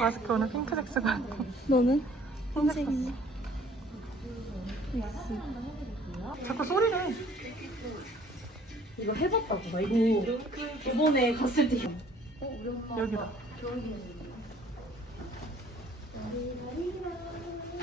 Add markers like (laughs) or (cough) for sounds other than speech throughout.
마스크 오늘 핑크색 쓰고 왔고 너는? 흰색이네. 자꾸 소리를 이거 해봤다고 나 이거 저번에 갔을 때 여기다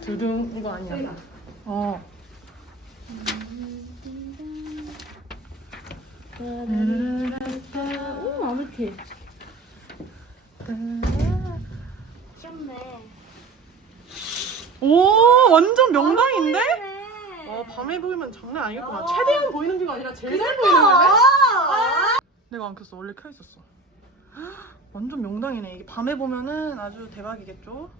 두둥 이거 아니야 어 오 아늑해 귀엽네. 오 완전 명당인데? 와 밤에 보이면 장난 아니겠구만 최대한 보이는 뷰가 아니라 제일 잘 보이는 뷰네? 내가 안 켰어 원래 켜 있었어 (gasps) 완전 명당이네 이게 밤에 보면은 아주 대박이겠죠?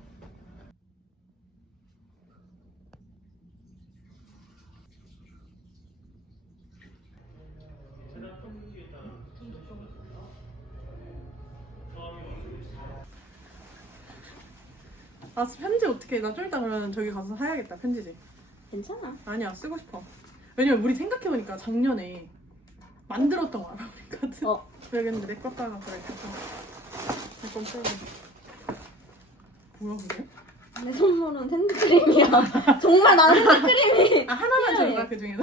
아 편지 어떻게 나 좀 이따 그러면 저기 가서 사야겠다 편지지. 괜찮아. 아니야 쓰고 싶어. 왜냐면 우리 생각해보니까 작년에 만들었던 거 알아보니까 어. 있는데 내 것다가 그래있어 이건 빼고. 뭐야 그게? 내 선물은 핸드크림이야. (laughs) 정말 나는 핸드크림이 아 하나만 필요해. 줘봐 그 중에서?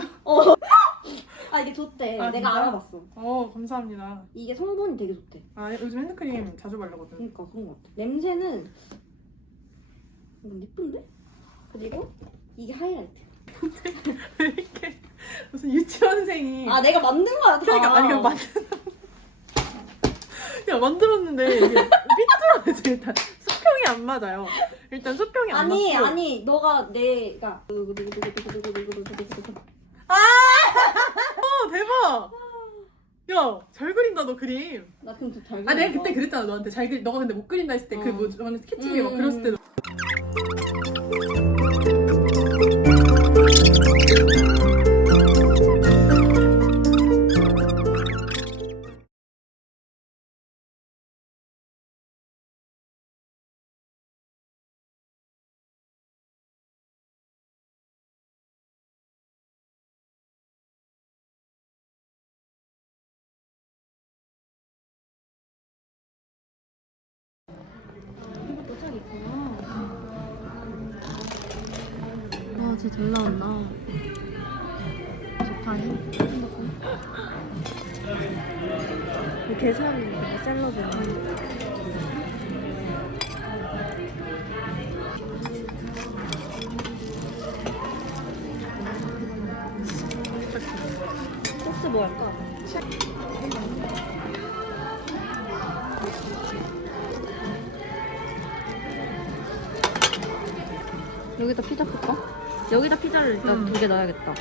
아 이게 좋대. 아, 내가 진짜? 알아봤어. 어 감사합니다. 이게 성분이 되게 좋대. 아 요즘 핸드크림 자주 바르거든. 그러니까 그런 것 같아. 냄새는 이건 예쁜데? 그리고 이게 하이라이트. 왜 이렇게 무슨 유치원생이. 아 내가 만든 거야 다. 그러니까 아니 그냥 만든 야. 만들었는데 이게 삐뚤어져 일단. 수평이 안 맞아요. 일단 수평이 안 아니 맞고. 아니 너가 내가. 어 대박! 야 잘 그린다 너 그림. 나 그럼 더잘 아 내가 그때 그랬잖아 너한테. 잘 그리 너가 근데 못 그린다 했을 때 그 어. 뭐 저번에 스케치북에 막 음. 그렸을 때도 thank you 진짜 잘 나왔나 좋다니 이렇게 샐러드야 소스 뭐 할까? 여기다 피자 풀까? 여기다 피자를 일단 음. 두개 넣어야겠다.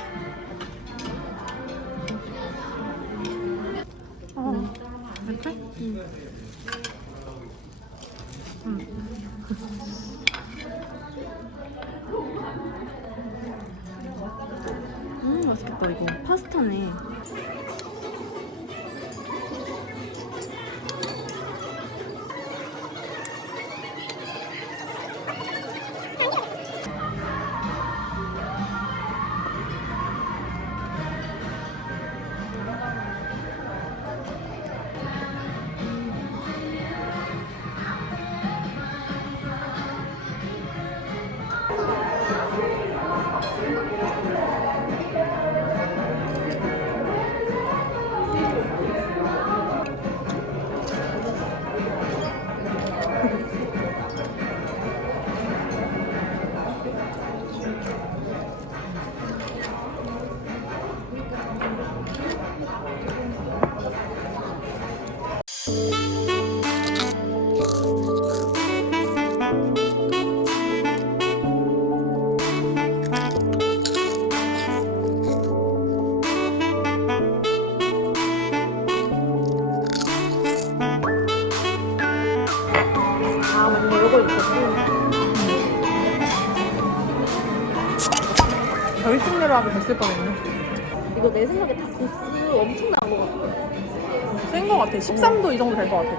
어 이렇게? 응. 응. 음 맛있겠다 이거. 파스타네. 있을 뻔했네. 이거 내 생각에 다 도수 엄청 나은 것 같아. 센 것 같아. 13도 이 정도 될 것 같아.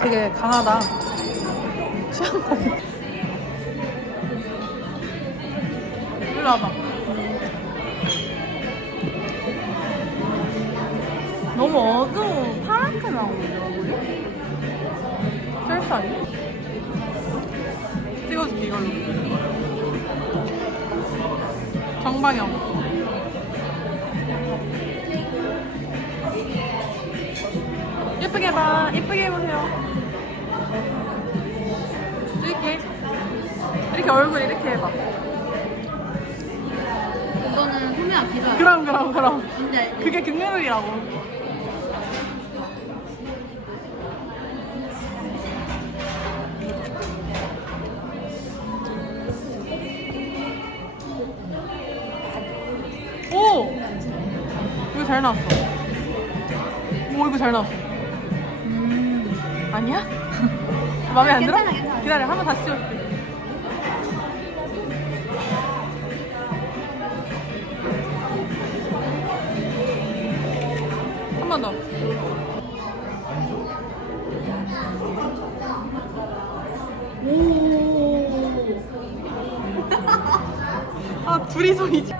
되게 강하다. 취향 관리. 일로 와봐. 너무 어두워. 파랗게 나오는 거. 쩔쌀이. 이걸로. 정방형. 예쁘게 봐. 예쁘게 해보세요. 찍을게. 이렇게 얼굴 이렇게 해봐. 이거는 소미야 기다려. 그럼, 그럼, 그럼. 그게 금요일이라고. 잘 나왔어. 오, 이거 잘 나왔어. 음, 아니야? (laughs) 마음에 안 들어? 괜찮아, 괜찮아. 기다려, 한 번 다시 찍어줄게. 한 번 더. (laughs) 아, 둘이 손이지.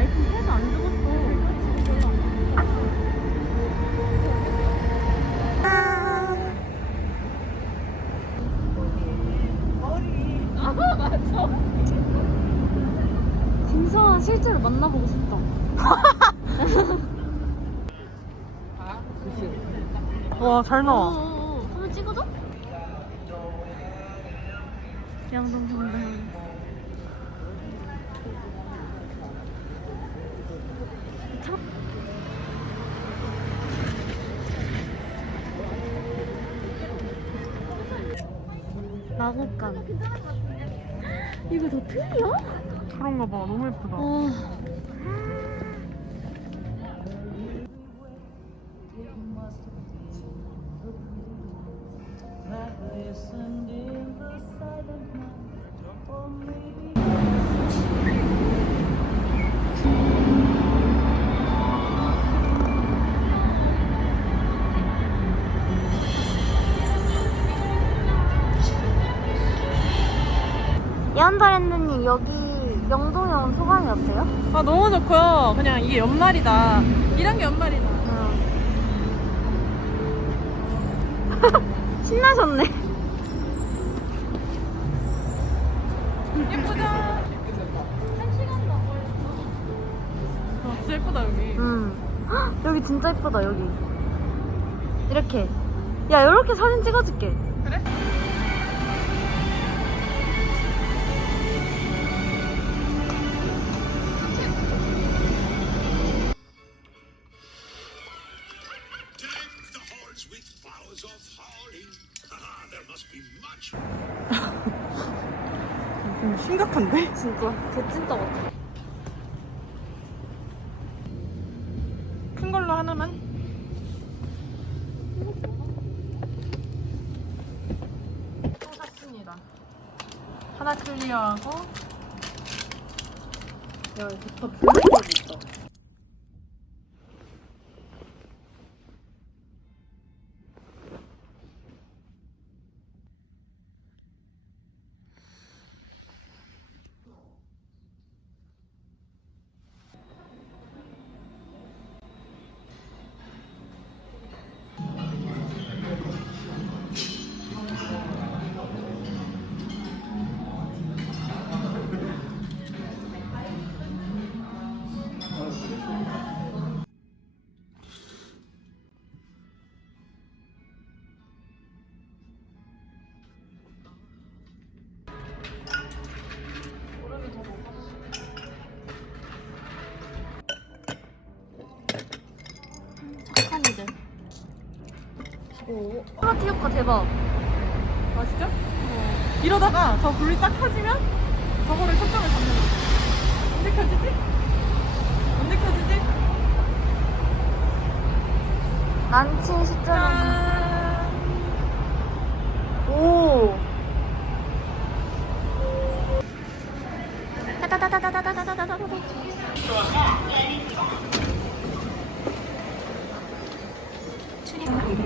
아이폰 패드 안 죽었어. 아 맞아. 김서아 실제로 만나보고 싶다. 와, 잘 나와. 어, 한번 찍어줘? 양동 성당 마곡간 이거 더 틀려? 그런가 봐. 너무 예쁘다. 어. 예 아, 너무 좋고요. 그냥 이게 연말이다. 이런 게 연말이다. (laughs) 신나셨네. 예쁘죠? 아, 진짜 예쁘다, 여기. 음. 헉, 여기 진짜 예쁘다, 여기. 이렇게. 야, 이렇게 사진 찍어줄게. 그래? 심각한데? (laughs) 진짜. 개찐따 같아. 큰 걸로 하나만. 또 샀습니다. 하나 클리어하고 야, 좋다. 블랙까지 있다. 프라티 효과 대박. 아 진짜? 이러다가 저 불이 딱 켜지면 저거를 초점을 잡는 거야. 언제 켜지지? 언제 켜지지? 난친 시점은. 짠. 오. 따다다다다다다다다다다.